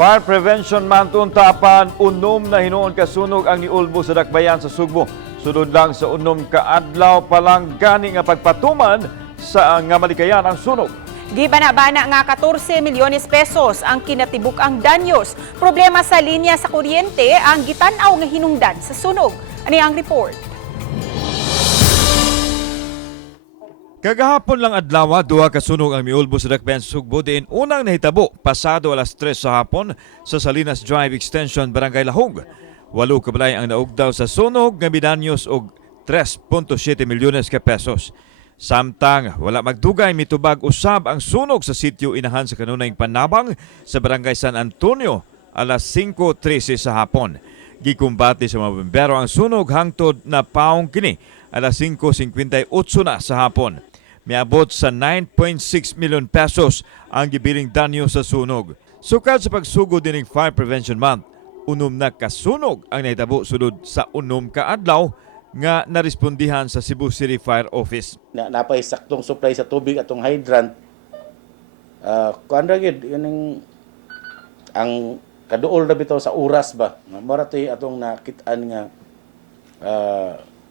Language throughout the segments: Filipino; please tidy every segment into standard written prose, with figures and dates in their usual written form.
Fire Prevention Month tapan unom na hinuon kasunog ang niulbo sa dakbayan sa Sugbo. Sunod lang sa unom ka adlaw pa lang gani nga pagpatuman sa nga malikayan ang sunog. Gibana-bana nga 14 milyones pesos ang kinatibuk-ang danyos. Problema sa linya sa kuryente ang gitanaw nga hinungdan sa sunog. Ani ang report? Kagahapon lang adlaw, duha ka sunog ang miulbo sa dakbayan sa Sugbo diin unang nahitabo pasado alas 3 sa hapon sa Salinas Drive Extension, Barangay Lahog. 8 kabalay ang naugdaw sa sunog nga bidanyos og 3.7 milyones ka pesos. Samtang wala magdugay mitubag usab ang sunog sa sitio inahan sa kanunayng Panabang sa Barangay San Antonio alas 5:13 sa hapon. Gikumbati sa mga bombero ang sunog hangtod na paong kini alas 5:58 na sa hapon. Miabot sa 9.6 milyon pesos ang gibiling danyo sa sunog. Sukad sa pagsugod dining Fire Prevention Month, unom na kasunog ang nahitabo sunod sa unom ka adlaw nga narespondihan sa Cebu City Fire Office. Napay saktong supply sa tubig atong hydrant. Kuan ra gid yung ang kaduol na bitaw sa oras ba. Mora toy atong nakit-an nga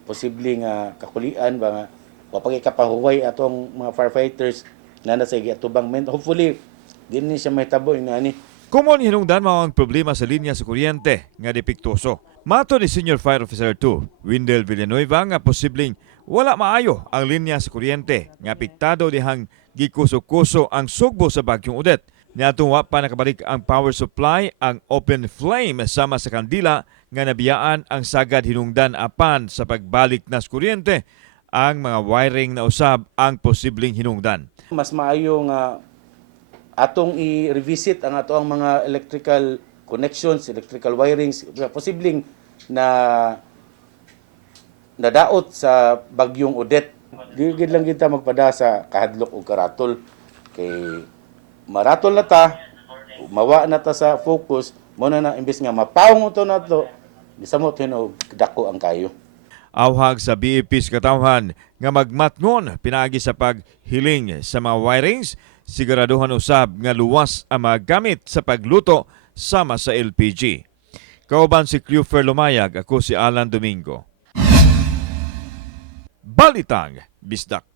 posible nga kakulian ba nga wapagikapahuway atong mga firefighters na nasa atubang men. Hopefully dinhi siya mahitabo inani. Kumon hinungdan mao ang problema sa linya sa kuryente nga depektoso. Mato ni Senior Fire Officer 2, Windel Villanueva nga posibleng wala maayo ang linya sa kuryente nga apektado dihang gikuso-kuso ang Sugbo sa bagyong Odette. Niadtong wa pa nakabalik ang power supply, ang open flame sama sa kandila nga nabiyaan ang sagad hinungdan apan sa pagbalik na sa kuryente. Ang mga wiring na usab ang posibleng hinungdan. Mas maayo nga atong i-revisit ang ato ang mga electrical connections, electrical wirings, posibleng na nadaot sa bagyong Odette. Gid lang kita magpada sa kahadlok o karatol kay maratol na ta, mawa na ta sa focus, mo na imbes nga mapawong ito na ito, gisamot hinog dako ang kayo. Awhag sa BEP sa katawhan nga magmatngon pinaagi sa paghiling sa mga wirings, siguraduhan usab nga luwas ang mga gamit sa pagluto sama sa LPG. Kauban si Cleofer Lumayag, ako si Alan Domingo. Balitang Bisdak.